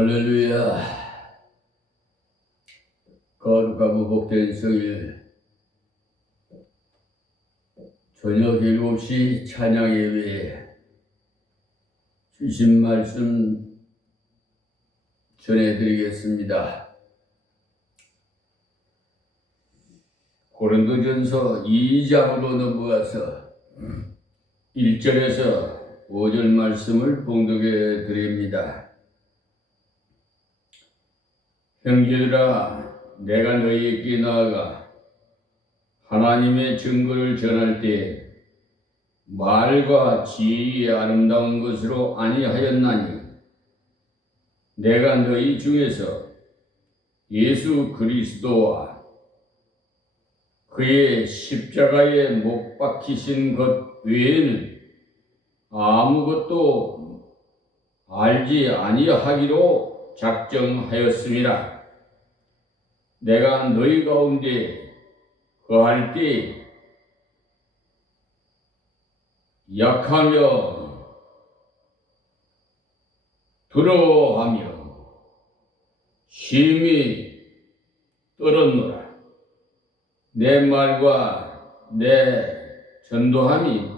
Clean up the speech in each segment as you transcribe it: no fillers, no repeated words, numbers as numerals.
할렐루야. 거룩하고 복된 성일 저녁 7시 찬양 예배에 주신 말씀 전해드리겠습니다. 고린도전서 2장으로 넘어가서 1절에서 5절 말씀을 봉독해 드립니다. 형제들아, 내가 너희에게 나아가 하나님의 증거를 전할 때 말과 지혜의 아름다운 것으로 아니하였나니 내가 너희 중에서 예수 그리스도와 그의 십자가에 못 박히신 것 외에는 아무것도 알지 아니하기로 작정하였음이라. 내가 너희 가운데 거할 때 약하며 두려워하며 심히 떨었노라. 내 말과 내 전도함이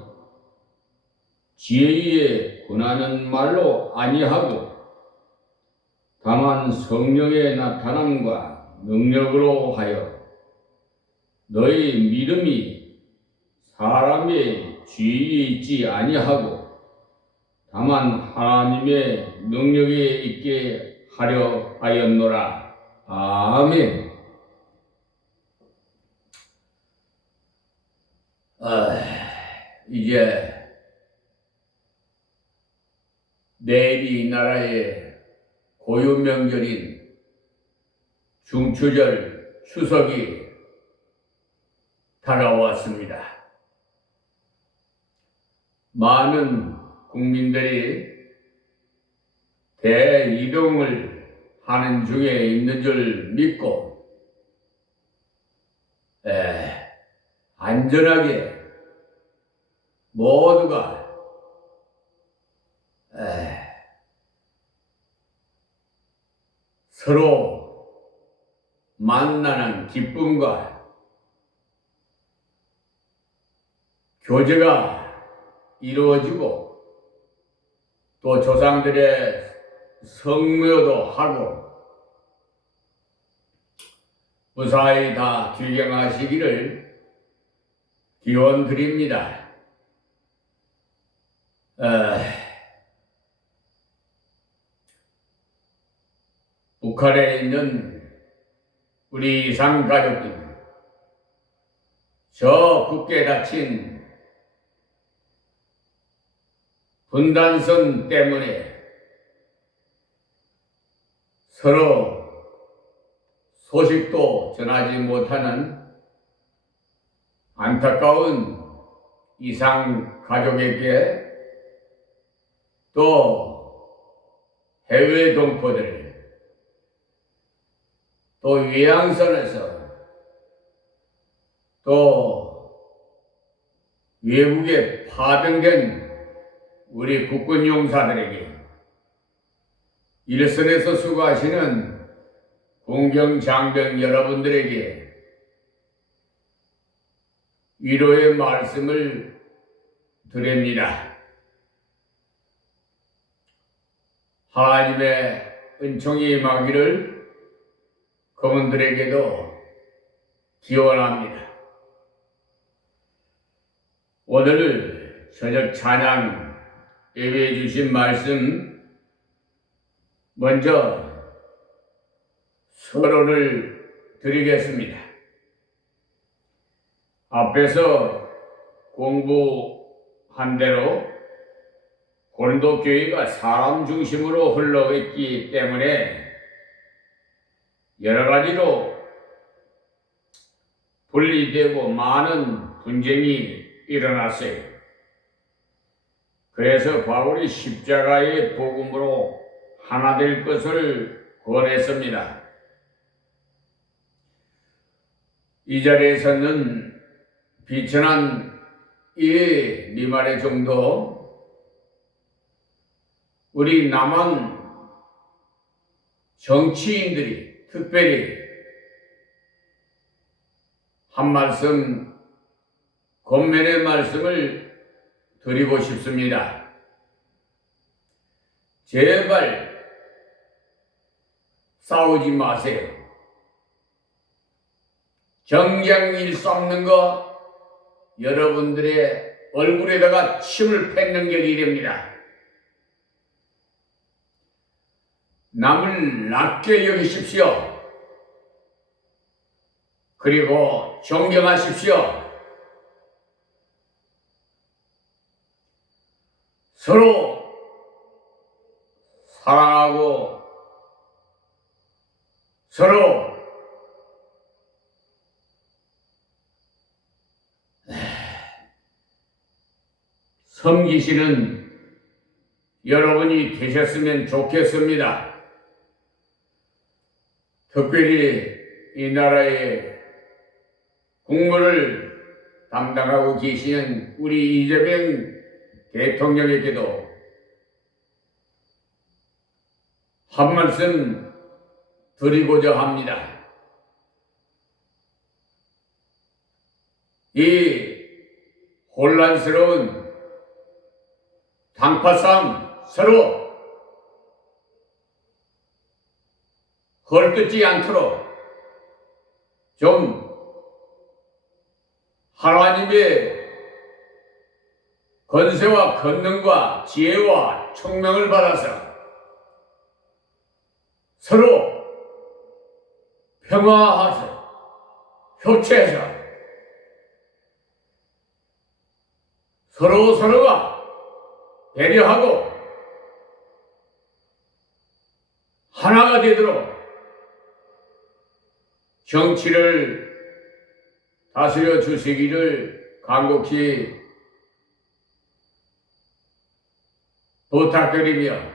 지혜에 권하는 말로 아니하고 다만 성령의 나타남과 능력으로 하여 너희 믿음이 사람의 지혜에 있지 아니하고 다만 하나님의 능력에 있게 하려 하였노라. 아멘. 이제 내일이 이 나라의 고유 명절인 중추절 추석이 다가왔습니다. 많은 국민들이 대이동을 하는 중에 있는 줄 믿고 안전하게 모두가 서로 만나는 기쁨과 교제가 이루어지고 또 조상들의 성묘도 하고 무사히 다 귀경하시기를 기원 드립니다. 북한에 있는 우리 이산 가족들, 저 굳게 닫힌 분단선 때문에 서로 소식도 전하지 못하는 안타까운 이산 가족에게 또 해외 동포들 또 위양선에서 또 외국에 파병된 우리 국군 용사들에게 일선에서 수고하시는 공경 장병 여러분들에게 위로의 말씀을 드립니다. 하나님의 은총이 임하기를 그분들에게도 기원합니다. 오늘 저녁 찬양 예배해 주신 말씀 먼저 서론을 드리겠습니다. 앞에서 공부한 대로 고린도 교회가 사람 중심으로 흘러있기 때문에 여러 가지로 분리되고 많은 분쟁이 일어났어요. 그래서 바울이 십자가의 복음으로 하나 될 것을 권했습니다. 이 자리에서는 비천한 이 미말의 정도 우리 남한 정치인들이 특별히 한 말씀, 권면의 말씀을 드리고 싶습니다. 제발 싸우지 마세요. 정경일 썩는 거 여러분들의 얼굴에다가 침을 뱉는 격이 됩니다. 남을 낮게 여기십시오. 그리고 존경하십시오. 서로 사랑하고 서로 섬기시는 여러분이 되셨으면 좋겠습니다. 특별히 이 나라의 국무를 담당하고 계시는 우리 이재명 대통령에게도 한 말씀 드리고자 합니다. 이 혼란스러운 당파 싸움 서로 헐뜯지 않도록 좀 하나님의 권세와 권능과 지혜와 총명을 받아서 서로 평화해서 협치해서 서로가 배려하고 하나가 되도록 정치를 다스려 주시기를 간곡히 부탁드리며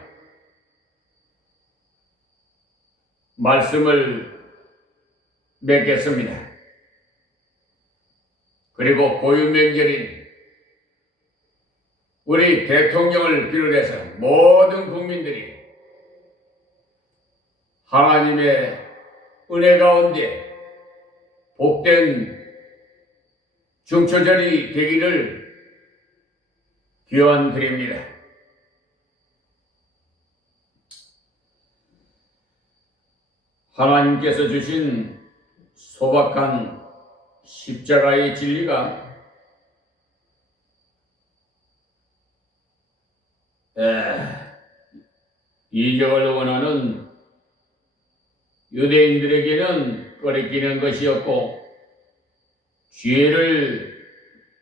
말씀을 맺겠습니다. 그리고 고유명절인 우리 대통령을 비롯해서 모든 국민들이 하나님의 은혜 가운데 복된 중초절이 되기를 기원드립니다. 하나님께서 주신 소박한 십자가의 진리가 이적을 원하는 유대인들에게는 꺼리끼는 것이었고 지혜를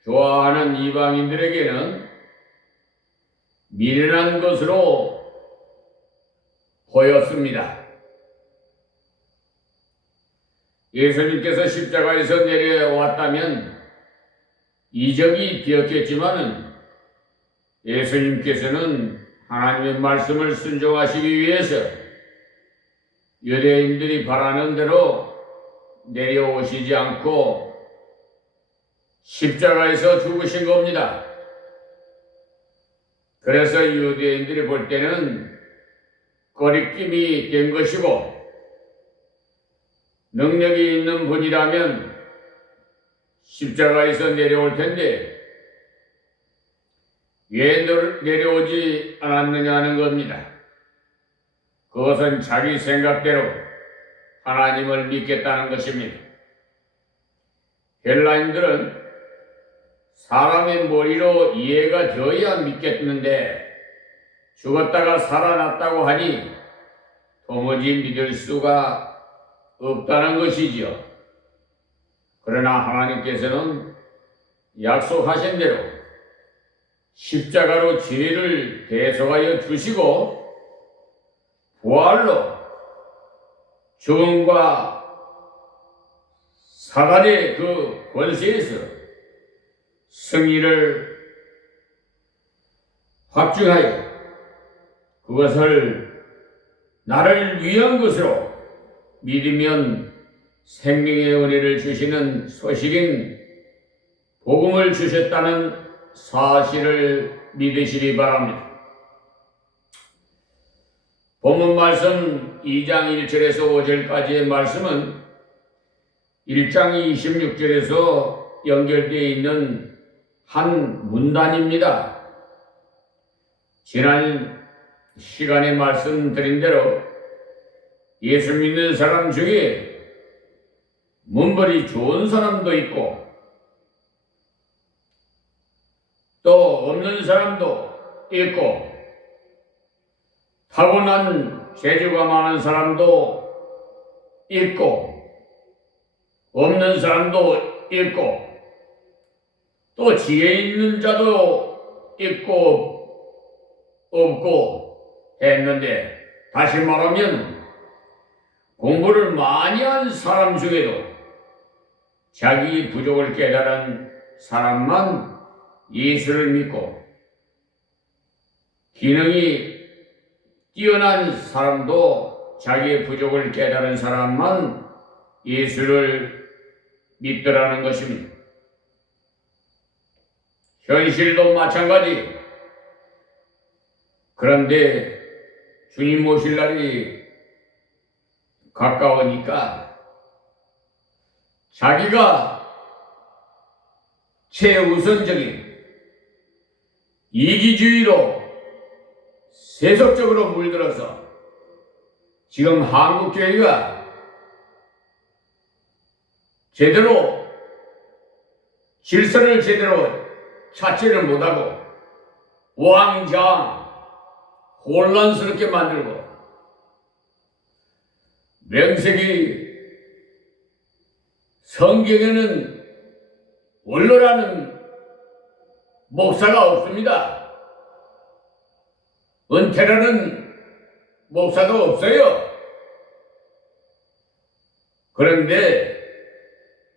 좋아하는 이방인들에게는 미련한 것으로 보였습니다. 예수님께서 십자가에서 내려왔다면 이적이 되었겠지만은 예수님께서는 하나님의 말씀을 순종하시기 위해서 유대인들이 바라는 대로 내려오시지 않고 십자가에서 죽으신 겁니다. 그래서 유대인들이 볼 때는 거리낌이 된 것이고 능력이 있는 분이라면 십자가에서 내려올 텐데 왜 내려오지 않았느냐는 겁니다. 그것은 자기 생각대로 하나님을 믿겠다는 것입니다. 헬라인들은 사람의 머리로 이해가 되어야 믿겠는데 죽었다가 살아났다고 하니 도무지 믿을 수가 없다는 것이지요. 그러나 하나님께서는 약속하신 대로 십자가로 죄를 대속하여 주시고 부활로 죽음과 사단의 그 권세에서 승리를 확증하여 그것을 나를 위한 것으로 믿으면 생명의 은혜를 주시는 소식인 복음을 주셨다는 사실을 믿으시기 바랍니다. 본문 말씀 2장 1절에서 5절까지의 말씀은 1장 26절에서 연결되어 있는 한 문단입니다. 지난 시간에 말씀드린 대로 예수 믿는 사람 중에 문벌이 좋은 사람도 있고 또 없는 사람도 있고 타고난 재주가 많은 사람도 있고 없는 사람도 있고 또 지혜 있는 자도 있고 없고 했는데, 다시 말하면 공부를 많이 한 사람 중에도 자기 부족을 깨달은 사람만 예수를 믿고, 기능이 뛰어난 사람도 자기의 부족을 깨달은 사람만 예수를 믿더라는 것입니다. 현실도 마찬가지. 그런데 주님 오실 날이 가까우니까 자기가 최우선적인 이기주의로 세속적으로 물들어서 지금 한국교회가 제대로 질서를 제대로 찾지를 못하고 왕장 혼란스럽게 만들고, 명색이 성경에는 원로라는 목사가 없습니다. 은퇴라는 목사도 없어요. 그런데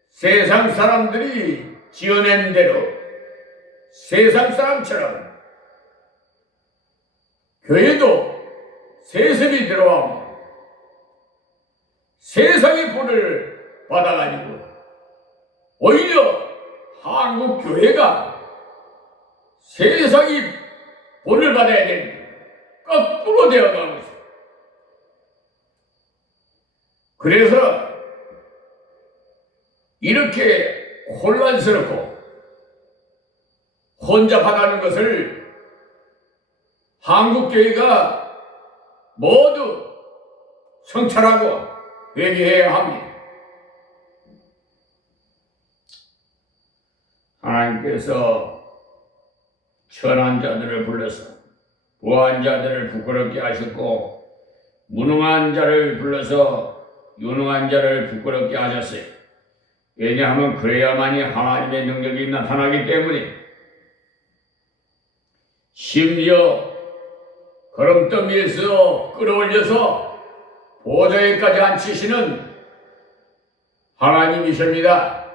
세상 사람들이 지어낸 대로 세상 사람처럼 교회도 세습이 들어와서 세상의 본을 받아가지고 오히려 한국 교회가 세상이 본을 받아야 되는데 거꾸로 되어가고 있어요. 그래서 이렇게 혼란스럽고 혼잡하다는 것을 한국교회가 모두 성찰하고 회개해야 합니다. 하나님께서 천한 자들을 불러서 부한 자들을 부끄럽게 하셨고, 무능한 자를 불러서 유능한 자를 부끄럽게 하셨어요. 왜냐하면 그래야만이 하나님의 능력이 나타나기 때문에. 심지어 걸음더미에서 끌어올려서 보좌에까지 앉히시는 하나님이십니다.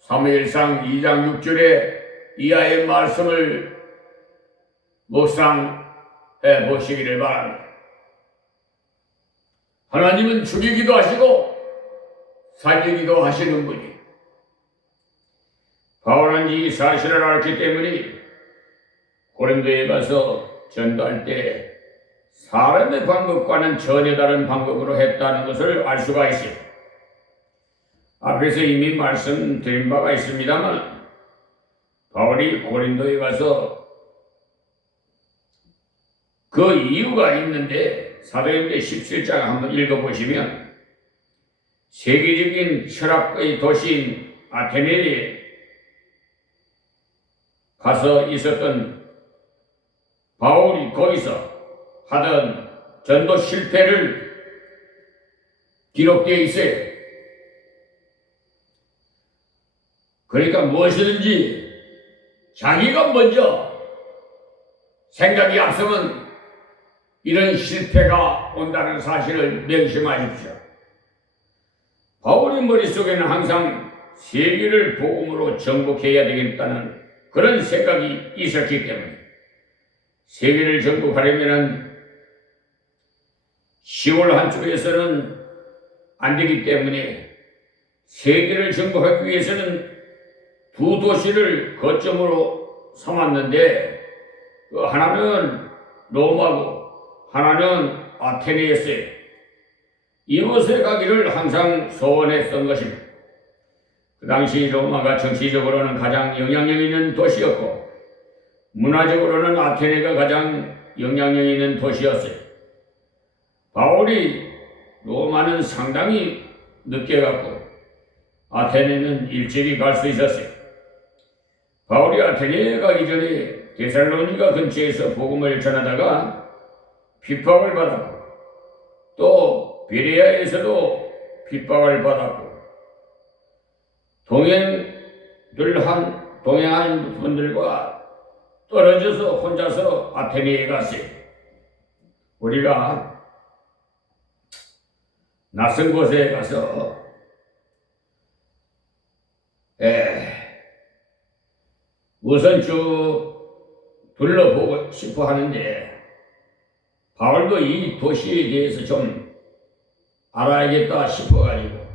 사무엘상 2장 6절에 이하의 말씀을 묵상해 보시기를 바랍니다. 하나님은 죽이기도 하시고 살리기도 하시는 분이, 바울은 이 사실을 알기 때문에 고린도에 가서 전도할 때 사람의 방법과는 전혀 다른 방법으로 했다는 것을 알 수가 있어요. 앞에서 이미 말씀드린 바가 있습니다만, 바울이 고린도에 가서 그 이유가 있는데, 사도행전 17장 한번 읽어보시면 세계적인 철학의 도시인 아테네에 가서 있었던 바울이 거기서 하던 전도 실패를 기록되어 있어요. 그러니까 무엇이든지 자기가 먼저 생각이 앞서면 이런 실패가 온다는 사실을 명심하십시오. 바울의 머릿속에는 항상 세계를 복음으로 정복해야 되겠다는 그런 생각이 있었기 때문에, 세계를 정복하려면 10월 한쪽에서는 안 되기 때문에 세계를 정복하기 위해서는 두 도시를 거점으로 삼았는데, 그 하나는 로마고 하나는 아테네였어요. 이곳에 가기를 항상 소원했던 것입니다. 그 당시 로마가 정치적으로는 가장 영향력 있는 도시였고 문화적으로는 아테네가 가장 영향력 있는 도시였어요. 바울이 로마는 상당히 늦게 갔고 아테네는 일찍이 갈 수 있었어요. 바울이 아테네에 가기 전에 데살로니가 근처에서 복음을 전하다가 핍박을 받았고 또 베레아에서도 핍박을 받았고 동행한 분들과 떨어져서 혼자서 아테네에 갔어요. 우리가 낯선 곳에 가서 우선 쭉 둘러보고 싶어 하는데 바울도 이 도시에 대해서 좀 알아야겠다 싶어가지고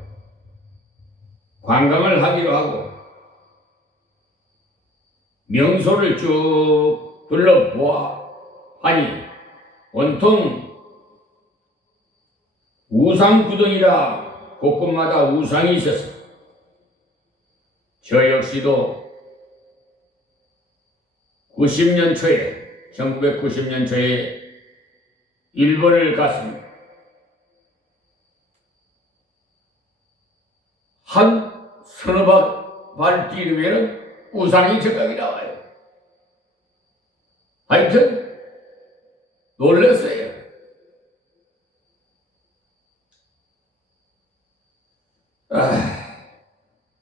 관광을 하기로 하고 명소를 쭉 둘러보아 하니 온통 우상구덩이라 곳곳마다 우상이 있었어. 저 역시도 1990년 초에 일본을 갔습니다. 한 서너 발 뛰면 우상이 생각이 나와요. 하여튼 놀랐어요.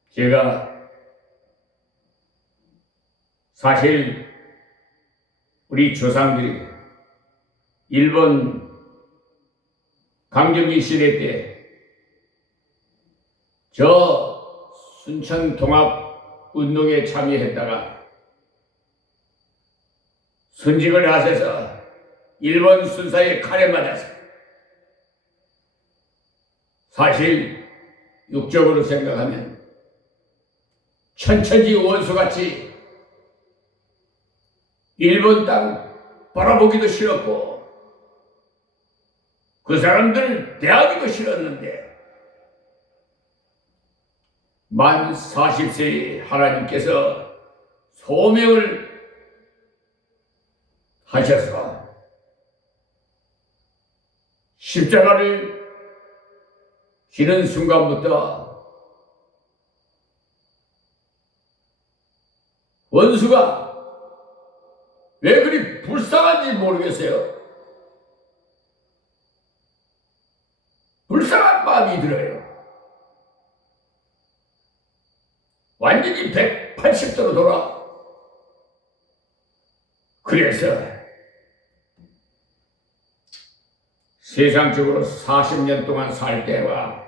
제가 사실 우리 조상들이 일본 강점기 시대 때 저 순천 통합 운동에 참여했다가 순직을 하셔서 일본 순사의 칼에 맞아서 사실 육적으로 생각하면 천천지 원수같이 일본 땅 바라보기도 싫었고 그 사람들을 대하기도 싫었는데 만 40세에 하나님께서 소명을 하셔서 십자가를 지는 순간부터 원수가 왜 그리 불쌍한지 모르겠어요. 불쌍한 마음이 들어요. 완전히 180도로 돌아. 그래서 세상적으로 40년 동안 살 때와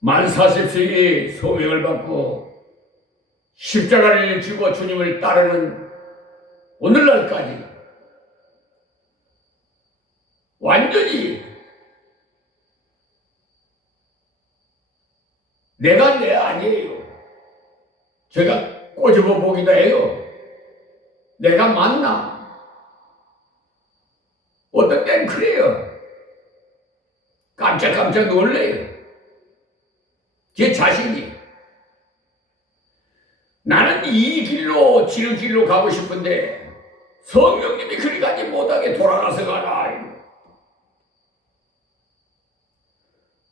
만 40세에 소명을 받고 십자가를 지고 주님을 따르는 오늘날까지 완전히 내가 내 아니에요. 제가 꼬집어 보기도 해요. 내가 맞나? 어떤 땐 그래요. 깜짝깜짝 놀래요. 제 자신이. 나는 이 길로 지는 길로 가고 싶은데 성령님이 그리 가지 못하게 돌아가서 가라.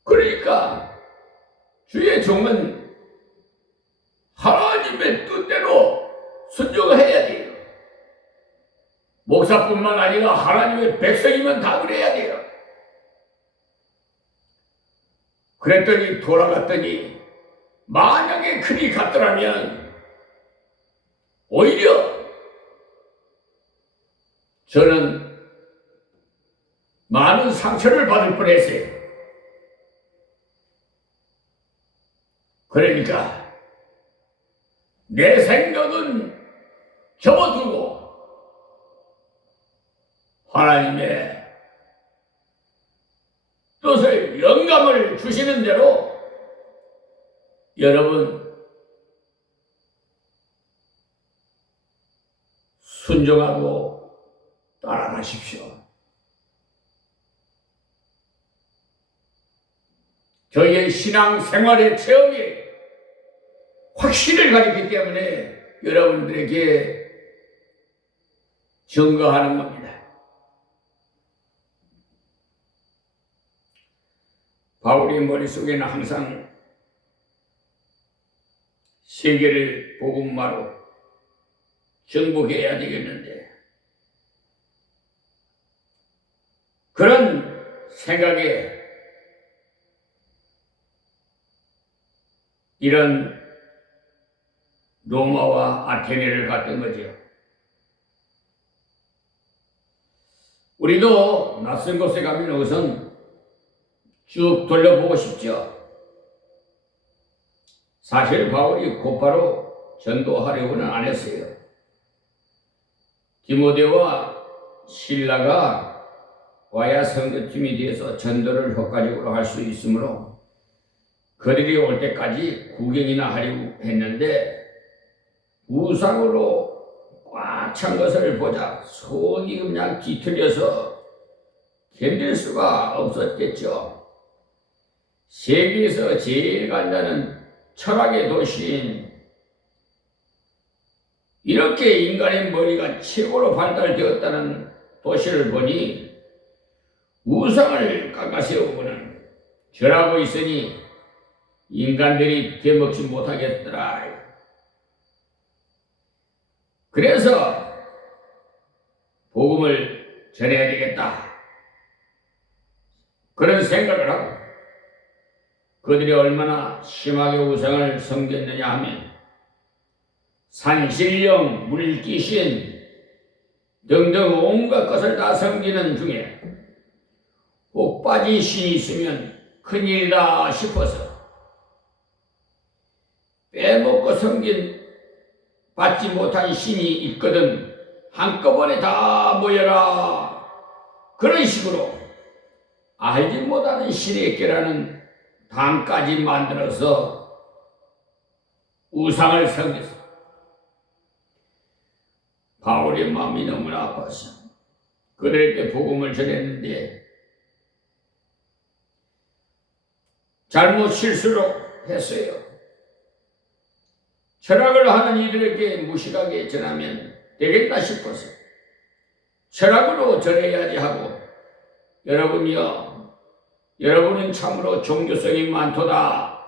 그러니까 주의 종은 하나님의 뜻대로 순종해야 돼요. 목사뿐만 아니라 하나님의 백성이면 다 그래야 돼요. 그랬더니 돌아갔더니 만약에 그리 갔더라면 오히려 저는 많은 상처를 받을 뻔했어요. 그러니까 내 생각은 접어두고 하나님의 뜻을 영감을 주시는 대로 여러분 순종하고 따라가십시오. 저희의 신앙 생활의 체험이 확신을 가졌기 때문에 여러분들에게 증거하는 겁니다. 바울의 머릿속에는 항상 세계를 복음화로 정복해야 되겠는데 그런 생각에 이런 로마와 아테네를 갔던 거죠. 우리도 낯선 곳에 가면 우선 쭉 돌려보고 싶죠. 사실 바울이 곧바로 전도하려고는 안 했어요. 디모데와 실라가 와야 선교팀이 되어서 전도를 효과적으로 할 수 있으므로 그들이 올 때까지 구경이나 하려고 했는데 우상으로 꽉 찬 것을 보자 속이 그냥 뒤틀려서 견딜 수가 없었겠죠. 세계에서 제일 간다는 철학의 도시인 이렇게 인간의 머리가 최고로 발달되었다는 도시를 보니 우상을 깎아세우고는 절하고 있으니 인간들이 되먹지 못하겠더라. 그래서 복음을 전해야 되겠다. 그런 생각을 하고 그들이 얼마나 심하게 우상을 섬겼느냐 하면 산신령, 물귀신 등등 온갖 것을 다 섬기는 중에 꼭 빠진 신이 있으면 큰일이다 싶어서 빼먹고 받지 못한 신이 있거든 한꺼번에 다 모여라. 그런 식으로 알지 못하는 신에게라는 당까지 만들어서 우상을 섬겼어. 바울의 마음이 너무나 아파서 그들에게 복음을 전했는데 잘못 실수로 했어요. 철학을 하는 이들에게 무식하게 전하면 되겠나 싶어서 철학으로 전해야지 하고 여러분은 참으로 종교성이 많도다.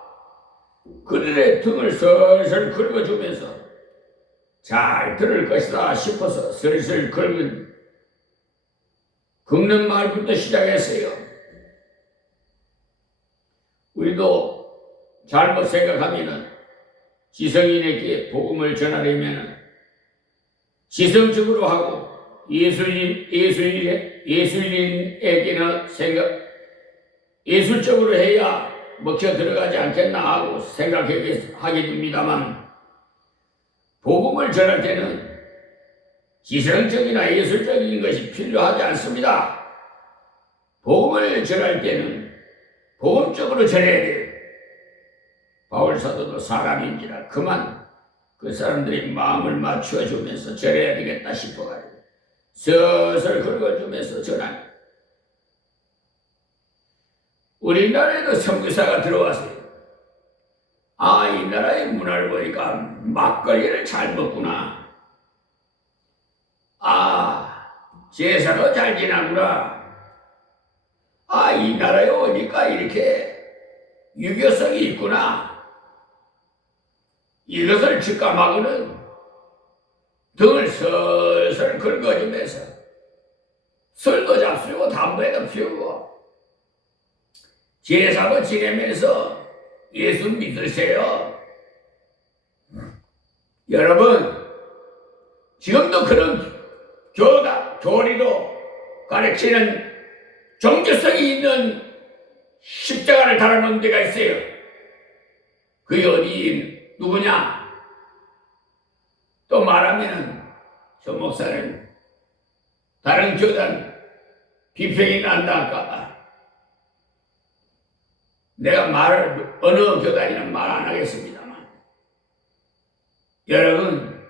그들의 등을 슬슬 긁어주면서 잘 들을 것이다 싶어서 슬슬 긁는 말부터 시작했어요. 우리도 잘못 생각하면은 지성인에게 복음을 전하려면 지성적으로 하고 예술인에게는 예술적으로 해야 먹혀 들어가지 않겠나 하고 생각하게 됩니다만 복음을 전할 때는 지성적이나 예술적인 것이 필요하지 않습니다. 복음을 전할 때는 복음적으로 전해야 돼요. 바울 사도도 사람인지라 그만 그 사람들이 마음을 맞추어 주면서 전해야 되겠다 싶어가지고 슬슬 긁어주면서 전합니다. 우리나라에도 선교사가 들어왔어요. 이 나라의 문화를 보니까 막걸리를 잘 먹구나. 제사도 잘 지나구나. 이 나라에 오니까 이렇게 유교성이 있구나. 이것을 직감하고는 등을 슬슬 긁어주면서 술도 잡수고 담배도 피우고 제사도 지내면서 예수 믿으세요. 여러분 지금도 그런 교리도 가르치는 종교성이 있는 십자가를 달아놓은 데가 있어요. 그게 어디 누구냐? 또 말하면 저 목사는 다른 교단 비평이 난다 할까? 내가 어느 교단이는 말 안 하겠습니다만 여러분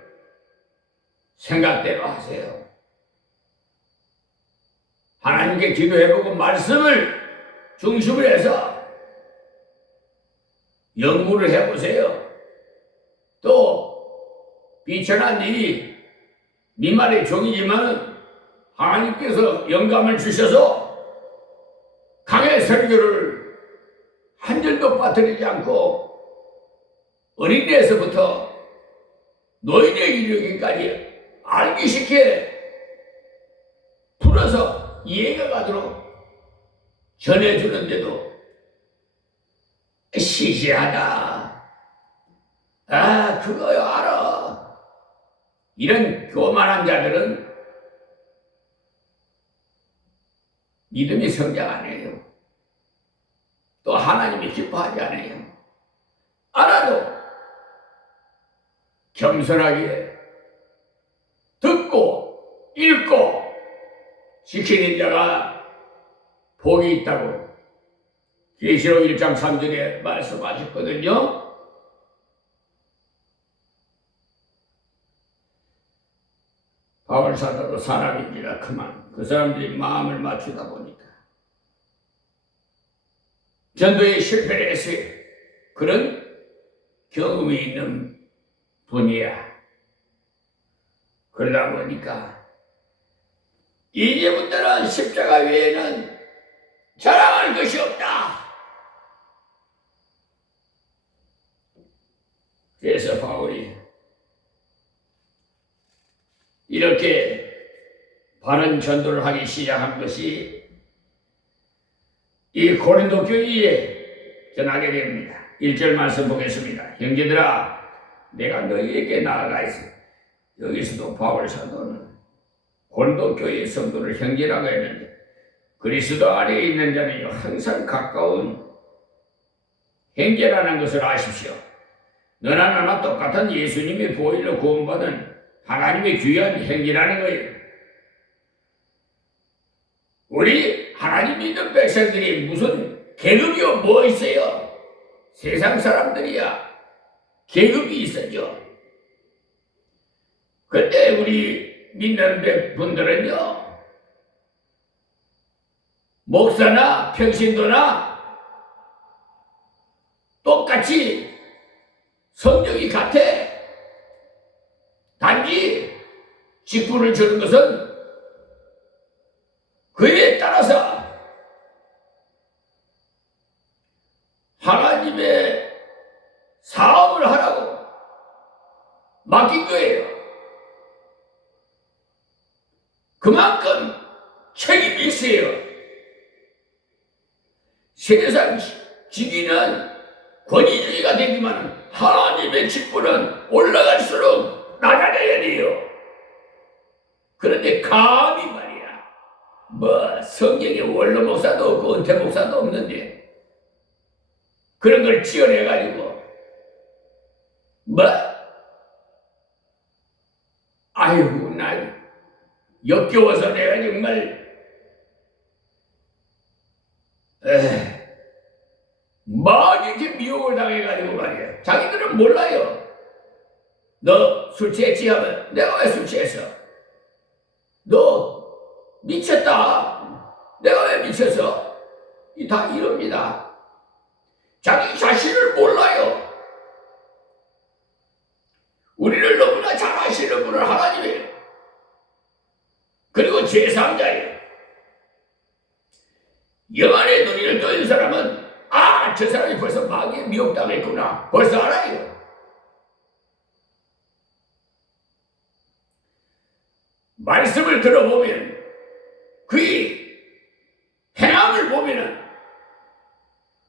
생각대로 하세요. 하나님께 기도해보고 말씀을 중심으로 해서 연구를 해보세요. 또 비천한 일이 미말의 종이지만 하나님께서 영감을 주셔서 강의 설교를 한 줄도 빠뜨리지 않고 어린이에서부터 노인에 이르기까지 알기 쉽게 풀어서 이해가 가도록 전해주는데도 시시하다. 아, 그거요, 알아. 이런 교만한 자들은 믿음이 성장 안 해요. 또 하나님이 기뻐하지 않아요. 알아도 겸손하게 듣고 읽고 지키는 자가 복이 있다고 계시록 1장 3절에 말씀하셨거든요. 바울 사도도 사람인지라 그만 그 사람들이 마음을 맞추다 보니까 전도에 실패를 했어요. 그런 경험이 있는 분이야. 그러다 보니까 이제부터는 십자가 외에는 자랑할 것이 없다. 그래서 바울이 이렇게 바른 전도를 하기 시작한 것이 이 고린도 교회에 전하게 됩니다. 1절 말씀 보겠습니다. 형제들아, 내가 너희에게 나아가 있어. 여기서도 바울 사도는 고린도 교회의 성도를 형제라고 했는데 그리스도 안에 있는 자는 항상 가까운 형제라는 것을 아십시오. 너나 나나 똑같은 예수님의 보혈로 구원받은 하나님의 귀한 형제라는 거예요. 우리 하나님 믿는 백성들이 무슨 계급이요 뭐 있어요? 세상 사람들이야 계급이 있었죠. 근데 우리 믿는 분들은요, 목사나 평신도나 똑같이 성격이 같아. 단지 직분을 주는 것은 그에 따라서 하나님의 사업을 하라고 맡긴 거예요. 그만큼 책임이 있어요. 세상 직위는 권위주의가 되지만 하나님의 직분은 올라갈수록 낮아져야 돼요. 그런데 감히 말이야, 뭐 성경에 원로 목사도 없고 은퇴 목사도 없는데 그런 걸 지어내가지고 뭐 아이고 날 역겨워서 내가 정말 막 이렇게 미혹을 당해가지고 말이야. 자기들은 몰라요. 너 술 취했지 하면 내가 왜 술 취했어? 너 미쳤다. 내가 왜 미쳤어? 다 이럽니다. 자기 자신을 몰라요. 우리를 너무나 잘 아시는 분은 하나님이에요. 그리고 제3자예요. 영안의 눈이를 떠는 사람은 아, 저 사람이 벌써 마귀에 미혹당했구나. 벌써 알아요. 말씀을 들어보면 그의 행함을 보면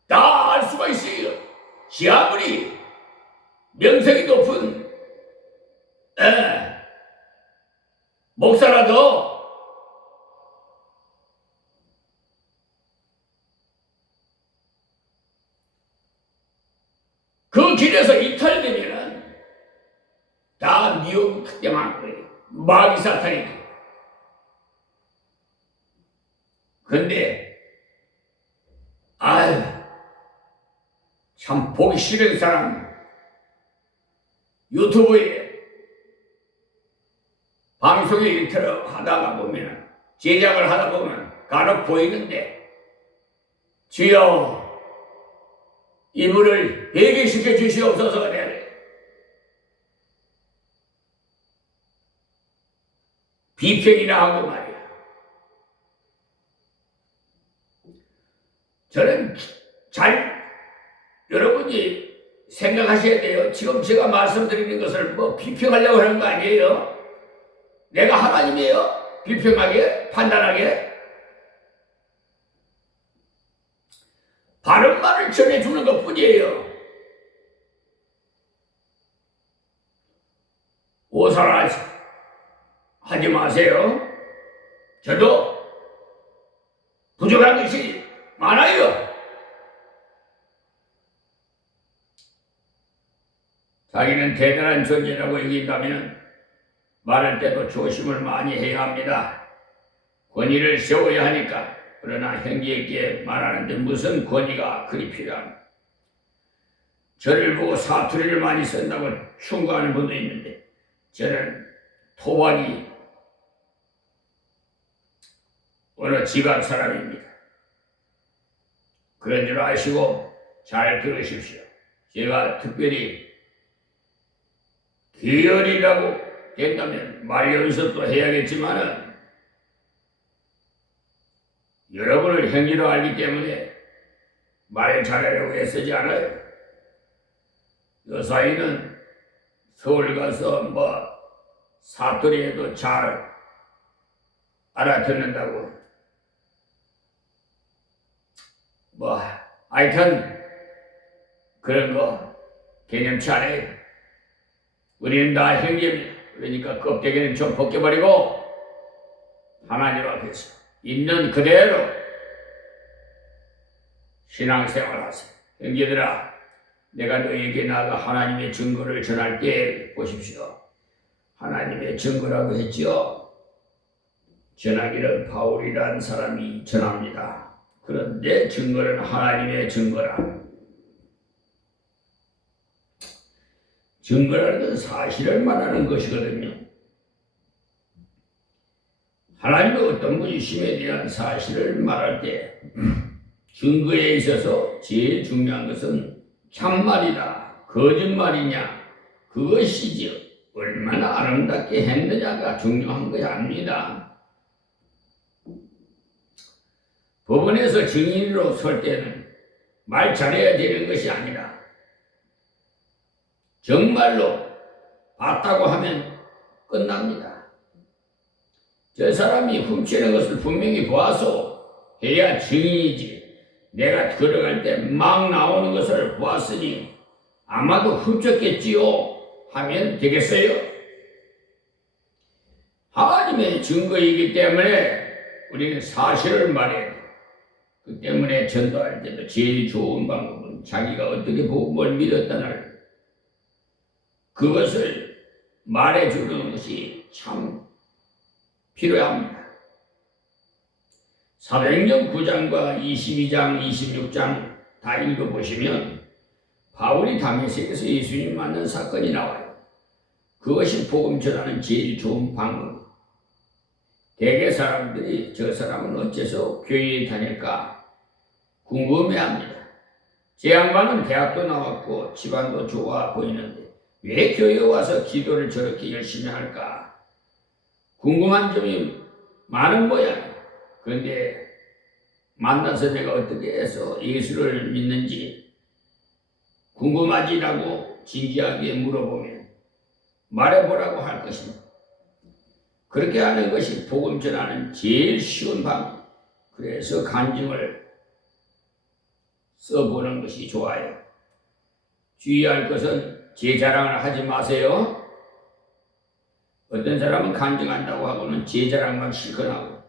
다 알 수가 있어요. 지 아무리 명성이 높은 목사라도 그 길에서 이탈되면 다 미혹이 특정한 거예요. 마귀 사탄이. 근데 아유 참 보기 싫은 사람 유튜브에 방송에 이렇게 하다가 보면 제작을 하다 보면 간혹 보이는데 주여 이분을 회개시켜 주시옵소서. 비평이나 하고 말이야. 저는 여러분이 생각하셔야 돼요. 지금 제가 말씀드리는 것을 뭐 비평하려고 하는 거 아니에요. 내가 하나님이에요? 비평하게? 판단하게? 바른 말을 전해주는 것 뿐이에요. 오산하지 하지 마세요. 저도 부족한 것이 많아요. 자기는 대단한 존재라고 여긴다면 말할 때도 조심을 많이 해야 합니다. 권위를 세워야 하니까. 그러나 형제에게 말하는데 무슨 권위가 그리 필요합니다. 저를 보고 사투리를 많이 쓴다고 충고하는 분도 있는데 저는 토박이 어느 지방 사람입니다. 그런 줄 아시고 잘 들으십시오. 제가 특별히 기열이라고 된다면 말 연습도 해야겠지만은 여러분을 형제로 알기 때문에 말 잘하려고 애쓰지 않아요. 여사이는 서울 가서 뭐 사투리에도 잘 알아듣는다고 뭐 하여튼 그런 거 개념치 않아요. 우리는 다 형제입니다. 그러니까 껍데기는 좀 벗겨버리고 하나님 앞에서 있는 그대로 신앙생활 하세요. 형제들아, 내가 너에게 나아가 하나님의 증거를 전할 때 보십시오. 하나님의 증거라고 했지요. 전하기를 바울이라는 사람이 전합니다. 그런데 증거는 하나님의 증거라. 증거라는 건 사실을 말하는 것이거든요. 하나님의 어떤 분이심에 대한 사실을 말할 때 증거에 있어서 제일 중요한 것은 참말이다, 거짓말이냐, 그것이지 얼마나 아름답게 했느냐가 중요한 것이 아닙니다. 법원에서 증인으로 설 때는 말 잘해야 되는 것이 아니라 정말로 봤다고 하면 끝납니다. 저 사람이 훔치는 것을 분명히 보아서 해야 증인이지. 내가 들어갈 때 막 나오는 것을 보았으니 아마도 훔쳤겠지요 하면 되겠어요? 하나님의 증거이기 때문에 우리는 사실을 말해야 돼요. 그 때문에 전도할 때도 제일 좋은 방법은 자기가 어떻게 복음을 믿었다는 그것을 말해주는 것이 참 필요합니다. 사도행전 9장과 22장, 26장 다 읽어보시면 바울이 다메섹에서 예수님 만난 사건이 나와요. 그것이 복음 전하는 제일 좋은 방법. 대개 사람들이 저 사람은 어째서 교회에 다닐까 궁금해합니다. 제 양반은 대학도 나왔고 집안도 좋아 보이는데 왜 교회에 와서 기도를 저렇게 열심히 할까? 궁금한 점이 많은 모양이에요. 그런데 만나서 내가 어떻게 해서 예수를 믿는지 궁금하지라고 진지하게 물어보면 말해보라고 할 것입니다. 그렇게 하는 것이 복음 전하는 제일 쉬운 방법. 그래서 간증을 써보는 것이 좋아요. 주의할 것은 제 자랑을 하지 마세요. 어떤 사람은 간증한다고 하고는 제 자랑만 실컷 하고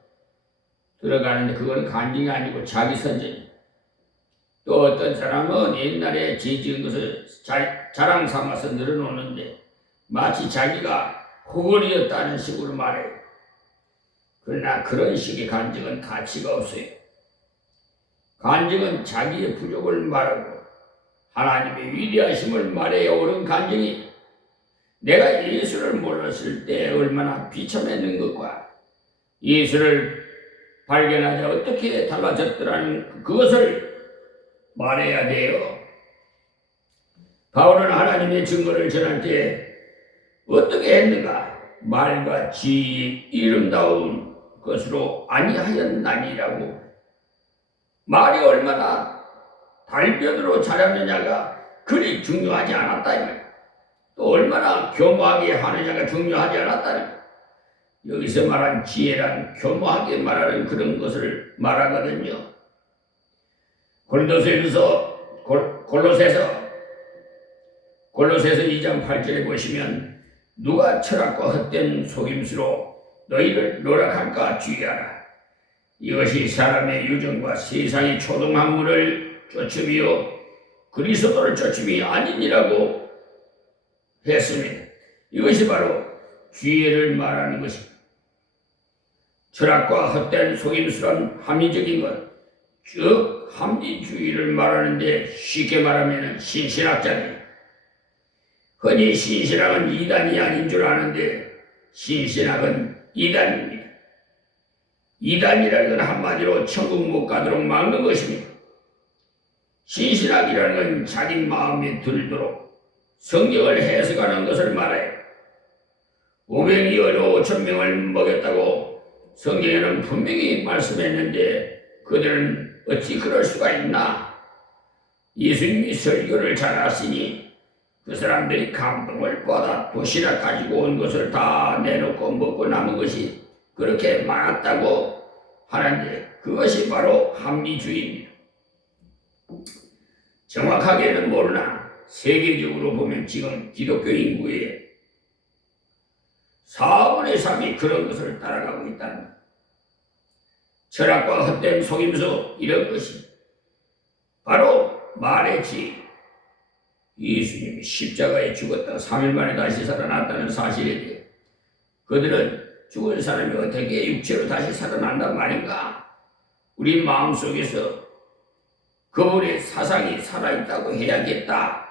들어가는데 그건 간증이 아니고 자기 선전이에요. 또 어떤 사람은 옛날에 죄 지은 것을 자랑 삼아서 늘어놓는데 마치 자기가 호걸이었다는 식으로 말해요. 그러나 그런 식의 간증은 가치가 없어요. 간증은 자기의 부족을 말하고 하나님의 위대하심을 말해야 옳은 간증이 내가 예수를 몰랐을 때 얼마나 비참했는 것과 예수를 발견하자 어떻게 달라졌더라는 그것을 말해야 돼요. 바울은 하나님의 증거를 전할 때 어떻게 했는가? 말과 지혜의 이름다운 것으로 아니하였나니라고. 말이 얼마나 달변으로 잘하느냐가 그리 중요하지 않았다. 또 얼마나 교모하게 하느냐가 중요하지 않았다. 여기서 말한 지혜란 교모하게 말하는 그런 것을 말하거든요. 골로새서 2장 8절에 보시면 누가 철학과 헛된 속임수로 너희를 노력할까 주의하라. 이것이 사람의 유정과 세상의 초등학문을 쫓음이요 그리스도를 쫓음이 아니니라고 했습니다. 이것이 바로 지혜를 말하는 것입니다. 철학과 헛된 속임수란 합리적인 것, 즉 합리주의를 말하는데 쉽게 말하면 신신학자들. 흔히 신신학은 이단이 아닌 줄 아는데 신신학은 이단입니다. 이단이라는 건 한마디로 천국 못 가도록 막는 것입니다. 신신학이라는 건 자기 마음에 들도록 성경을 해석하는 것을 말해요. 500여로 5,000명을 먹였다고 성경에는 분명히 말씀했는데 그들은 어찌 그럴 수가 있나? 예수님이 설교를 잘하시니 그 사람들이 감동을 받아 도시락 가지고 온 것을 다 내놓고 먹고 남은 것이 그렇게 많았다고 하는데 그것이 바로 합리주의입니다. 정확하게는 모르나 세계적으로 보면 지금 기독교 인구의 4분의 3이 그런 것을 따라가고 있다는 것. 철학과 헛된 속임수 이런 것이 바로 말의 지. 예수님이 십자가에 죽었다 3일 만에 다시 살아났다는 사실에 대해 그들은 죽은 사람이 어떻게 육체로 다시 살아난단 말인가? 우리 마음속에서 그분의 사상이 살아있다고 해야겠다.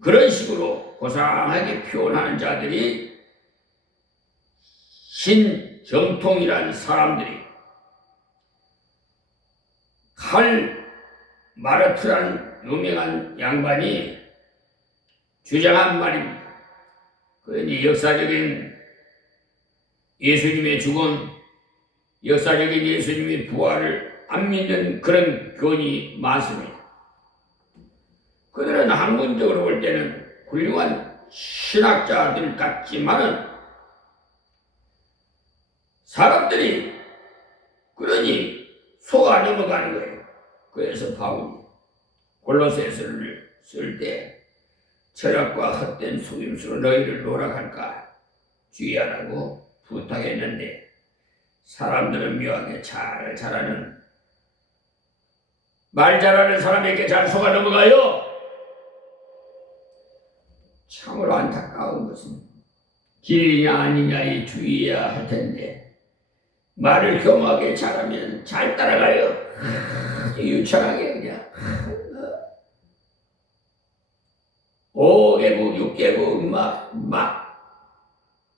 그런 식으로 고상하게 표현하는 자들이 신정통이라는 사람들이 칼 마르트라는 유명한 양반이 주장한 말입니다. 그러니 역사적인 예수님의 죽음, 역사적인 예수님의 부활을 안 믿는 그런 교훈이 많습니다. 그들은 학문적으로 볼 때는 훌륭한 신학자들 같지만은 사람들이 그러니 속아 넘어가는 거예요. 그래서 바울이 골로새서를 쓸 때 철학과 헛된 속임수로 너희를 노력할까 주의하라고 부탁했는데 사람들은 묘하게 말 잘하는 사람에게 잘 속아 넘어가요. 참으로 안타까운 것은 길이냐 아니냐에 주의해야 할 텐데 말을 교묘하게 잘하면 잘 따라가요. 유창하게 그냥 5개국 6개국 막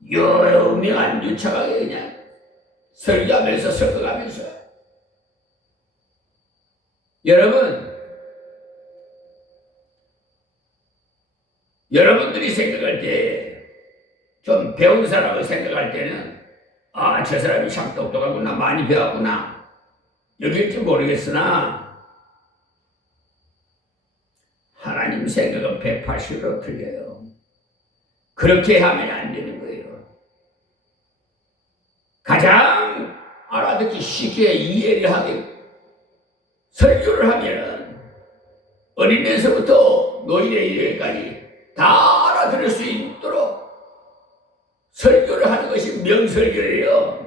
유명한 유창하게 그냥 설교하면서 섞어가면서 여러분들이 생각할 때 좀 배운 사람을 생각할 때는 저 사람이 참 똑똑하구나 많이 배웠구나 여길지 모르겠으나 하나님 생각은 180도 틀려요. 그렇게 하면 안 되는 거예요. 가장 알아듣기 쉽게 이해를 하게 설교를 하면 어린애서부터 노인에 이르기까지 다 알아들을 수 있도록 설교를 하는 것이 명설교예요.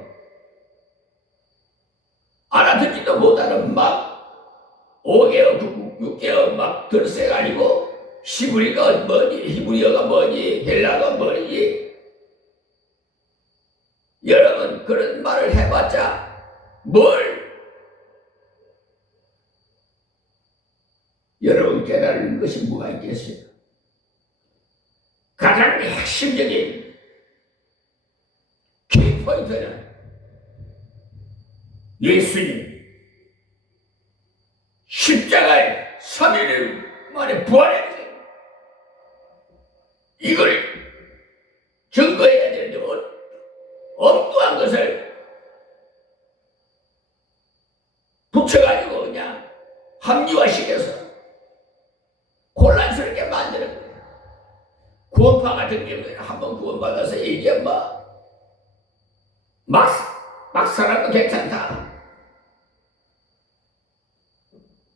알아듣지도 못하는 막 5개월, 6개월 막 들썩해가지고 히브리어가 뭐지, 헬라가 뭐지. 여러분 그런 말을 해봤자 여러분 깨달은 것이 뭐가 있겠어요? 가장 핵심적인 키포인트는 예수님 십자가에 3일 만에 부활했어요. 이걸 증거해야 되는데 엉뚱한 것을 붙여가지고 그냥 합리화시켜서 혼란스럽게 만드는 거예요. 구원파 같은 경우에는 한번 구원받아서 이제 막 살아도 괜찮다.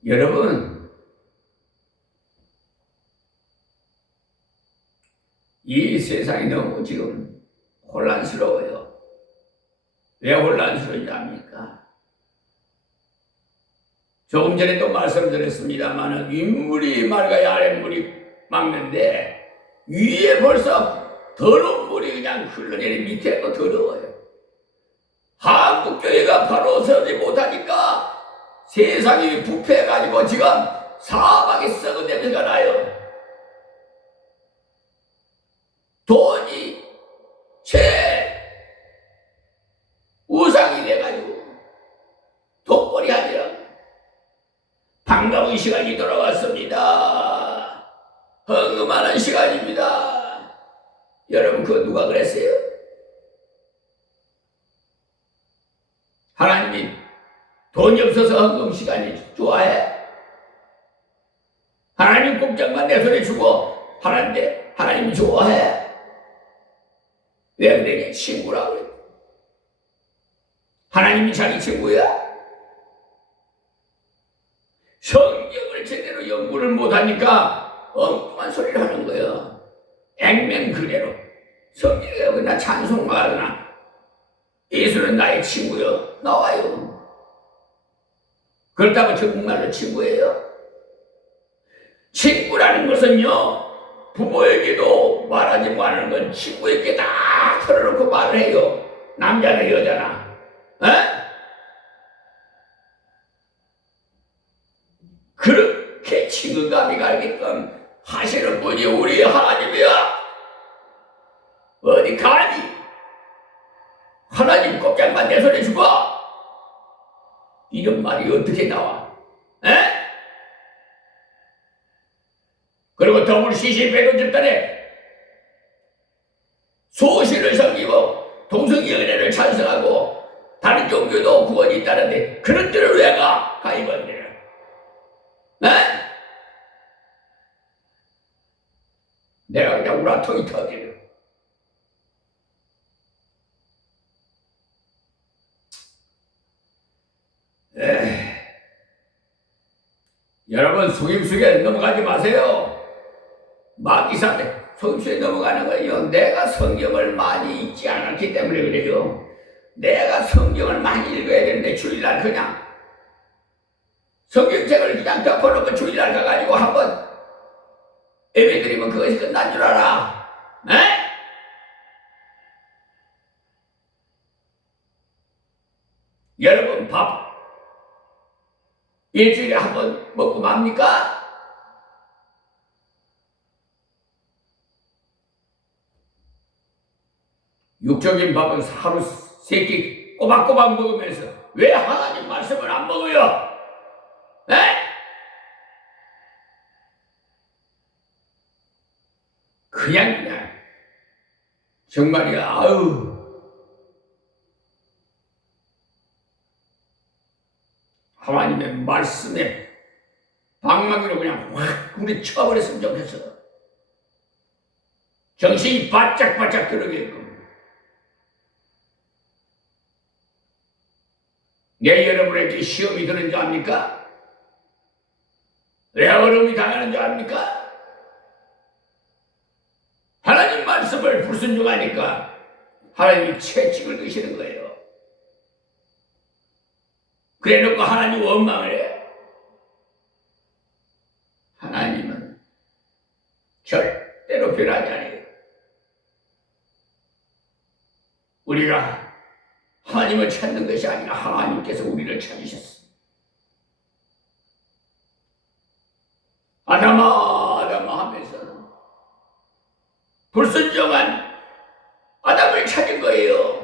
여러분, 이 세상이 너무 지금 혼란스러워요. 왜 혼란스러운지 압니까? 조금 전에도 말씀드렸습니다만 윗물이 맑아야 아랫물이 맑는데 위에 벌써 더러운 물이 그냥 흘러내리 밑에도 더러워요. 한국교회가 바로 서지 못하니까 세상이 부패해가지고 지금 사방에 썩은 냄새가 나요. 돈이 우상이 돼가지고 돈벌이 하느라 반가운 시간이 돌아왔습니다. 헌금하는 시간입니다. 여러분 그거 누가 그랬어요? 하나님이 돈이 없어서 헌금 시간이 좋아해? 하나님 공장만 내 손에 주고 하는데 하나님이 좋아해? 왜 그러냐? 친구라고 그래. 하나님이 자기 친구야? 성경을 제대로 연구를 못하니까 엉뚱한 소리를 하는 거예요. 액면 그대로. 성경에 그냥 찬송가나 예수는 나의 친구요. 나와요. 그렇다고 정말로 친구예요? 친구라는 것은요, 부모에게도 말하지 말하는 건 친구에게 다 털어놓고 말을 해요. 남자나 여자나. 에? 그렇게 친근감이 가게끔 하시는 분이 우리 하나님이야. 어디 가니? 하나님 꼼짝만 내 손에 주고 이런 말이 어떻게 나와? 에? 그리고 WCC 배도 집단에 소신을 섬기고 동성연애를 찬성하고 다른 종교도 구원이 있다는데 그런 데를 왜 가? 가입한 데를. 에? 내가 그냥 우라통이 터지려. 여러분 속임수에 넘어가지 마세요. 마귀사한테 속임수에 넘어가는 거예요. 내가 성경을 많이 읽지 않았기 때문에 그래요. 내가 성경을 많이 읽어야 되는데 주일날 그냥 성경책을 그냥 덮어놓고 주일날 가가지고 한번 예배드리면 그것이 끝난 줄 알아. 에? 여러분 밥 일주일에 한 번 먹고 맙니까? 육적인 밥은 하루 3끼 꼬박꼬박 먹으면서 왜 하나님 말씀을 안 먹어요? 에? 그냥 정말이야. 아유. 하나님의 말씀에 방망이로 그냥 확 우리 쳐버렸으면 좋겠어. 정신이 바짝바짝 들어가게끔. 내 여러분에게 시험이 드는 줄 압니까? 왜 어려움이 당하는 줄 압니까? 하나님 말씀을 불순종하니까 하나님이 채찍을 드시는 거예요. 그래 놓고 하나님 원망을 해. 하나님은 절대로 변하지 않아요. 우리가 하나님을 찾는 것이 아니라 하나님께서 우리를 찾으셨어. 아담아 아담아 하면서 불순종한 아담을 찾은 거예요.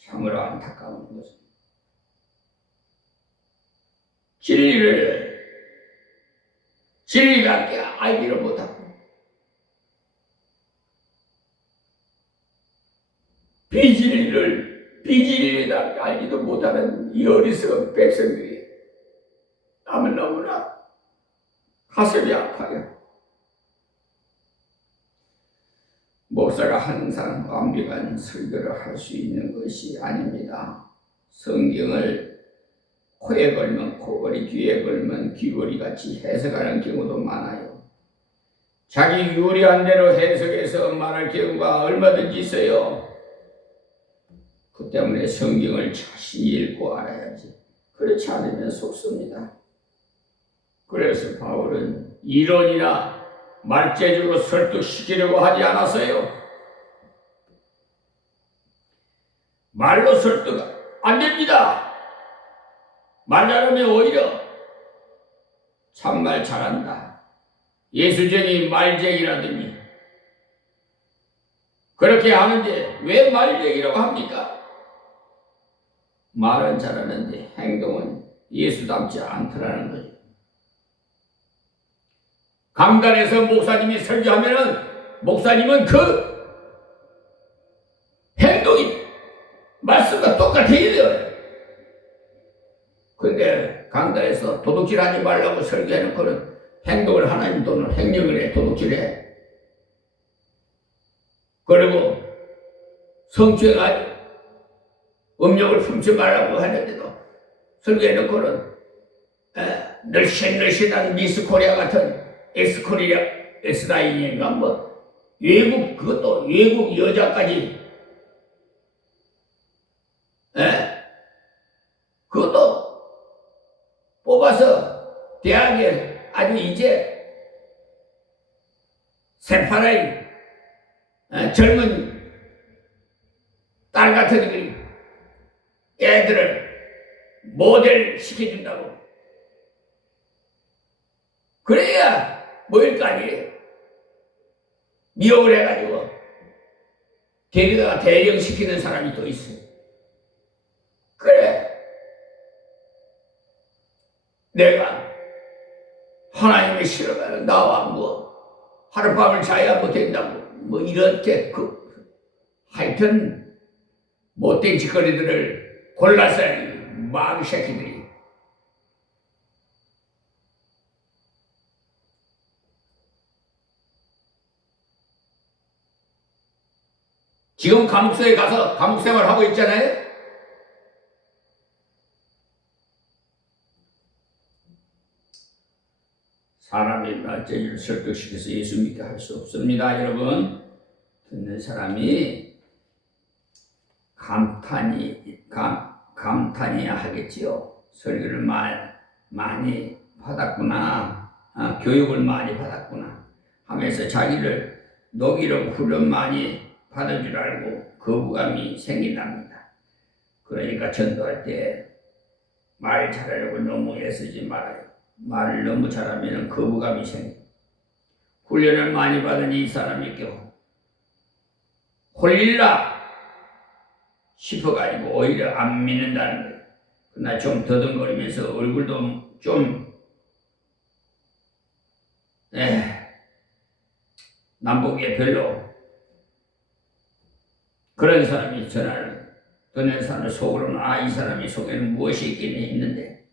참으로 안타까운 것은 진리밖에 알기를 못하고 비진리답게 알지도 못하는 이 어리석은 백성들이 나는 너무나 가슴이 아파요. 목사가 항상 완벽한 설교를 할 수 있는 것이 아닙니다. 성경을 코에 걸면 코걸이, 귀에 걸면 귀걸이 같이 해석하는 경우도 많아요. 자기 유리한 대로 해석해서 말할 경우가 얼마든지 있어요. 그 때문에 성경을 자신이 읽고 알아야지. 그렇지 않으면 속습니다. 그래서 바울은 이론이나 말재주로 설득시키려고 하지 않았어요. 말로 설득 안 됩니다. 말 잘하면 오히려 참말 잘한다, 예수쟁이 말쟁이라더니 그렇게 하는데 왜 말쟁이라고 합니까? 말은 잘하는데 행동은 예수 닮지 않더라는 거죠. 강단에서 목사님이 설교하면은 목사님은 그 행동이 말씀과 똑같아야 돼요. 근데 강단에서 도둑질하지 말라고 설교해놓고는 행동을 하나님 또는 행령을 해, 도둑질해. 그리고 성추행하지, 음욕을 품지 말라고 하는데도 설교해놓고는 널씬널씬한 미스 코리아 같은 엑스코리아, 엑스라인인가 뭐 외국, 그것도 외국 여자까지 그것도 뽑아서 대학에 아주 이제 새파란 젊은 딸 같은 애들을 모델 시켜준다고. 그래야 뭐일 거 아니에요. 미혹을 해가지고 데리다가 대령시키는 사람이 또 있어요. 그래, 내가 하나님의 싫어가는 나와 뭐 하룻밤을 자야 못된다고 뭐 이렇게 하여튼 못된 짓거리들을 골라서 마귀 새끼들이. 지금 감옥소에 가서 감옥생활 하고 있잖아요. 사람의 말재주를 설득시켜서 예수 믿게 할 수 없습니다. 여러분, 듣는 사람이 감탄해야 하겠지요. 설교를 많이 받았구나, 교육을 많이 받았구나 하면서 자기를 녹이려고 훈련 많이 받은 줄 알고 거부감이 생긴답니다. 그러니까 전도할 때 말 잘하려고 너무 애쓰지 말아요. 말을 너무 잘하면 거부감이 생겨. 훈련을 많이 받은 이 사람이 홀릴라 싶어가지고 오히려 안 믿는다는 거예요. 그러나 좀 더듬거리면서 얼굴도 좀 남보기에 별로 그런 사람이 전화를 듣는 사람 속으로는 이 사람이 속에는 무엇이 있겠니 했는데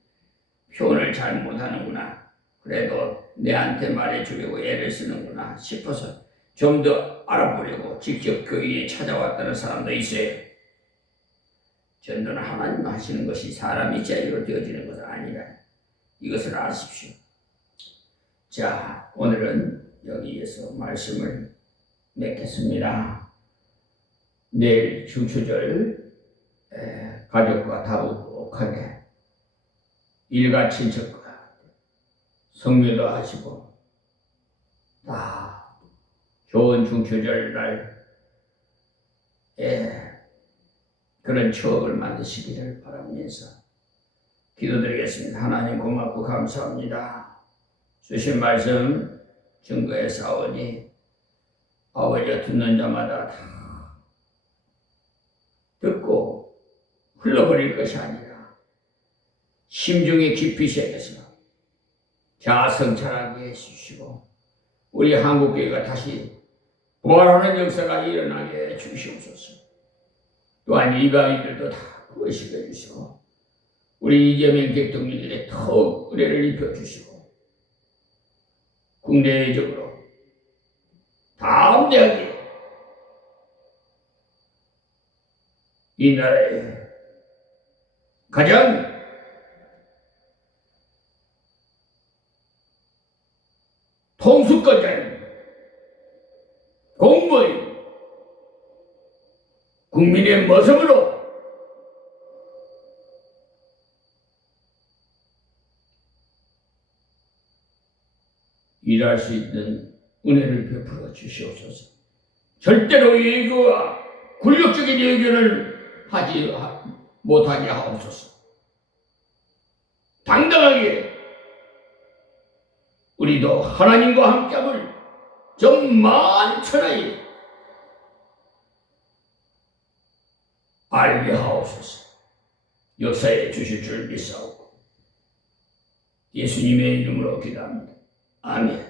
표현을 잘 못하는구나. 그래도 내한테 말해주려고 애를 쓰는구나 싶어서 좀 더 알아보려고 직접 교회에 찾아왔다는 사람도 있어요. 전도는 하나님 하시는 것이 사람이 자유로 되어지는 것은 아니라 이것을 아십시오. 자, 오늘은 여기에서 말씀을 맺겠습니다. 내일 중추절 가족과 다복하게 일가 친척과 성묘도 하시고 다 좋은 중추절 날 그런 추억을 만드시기를 바라면서 기도드리겠습니다. 하나님 고맙고 감사합니다. 주신 말씀 증거에 싸우니 아버지가 듣는 자마다 다 흘러버릴 것이 아니라 심중에 깊이 새겨서 자아성찰하게 해주시고 우리 한국교회가 다시 부활하는 역사가 일어나게 해주시옵소서. 또한 이방인들도 다 구원시켜 주시고 우리 이재명 대통령에게 더욱 은혜를 입혀주시고 국내적으로 담대하게 이 나라에 가장 통수권자인 공무원 국민의 모습으로 일할 수 있는 은혜를 베풀어 주시옵소서. 절대로 외교와 굴욕적인 외교를 하지 못하게 하옵소서. 당당하게 우리도 하나님과 함께함을 정만천하에 알게 하옵소서. 역사에 주실 줄 믿사오고 예수님의 이름으로 기도합니다. 아멘.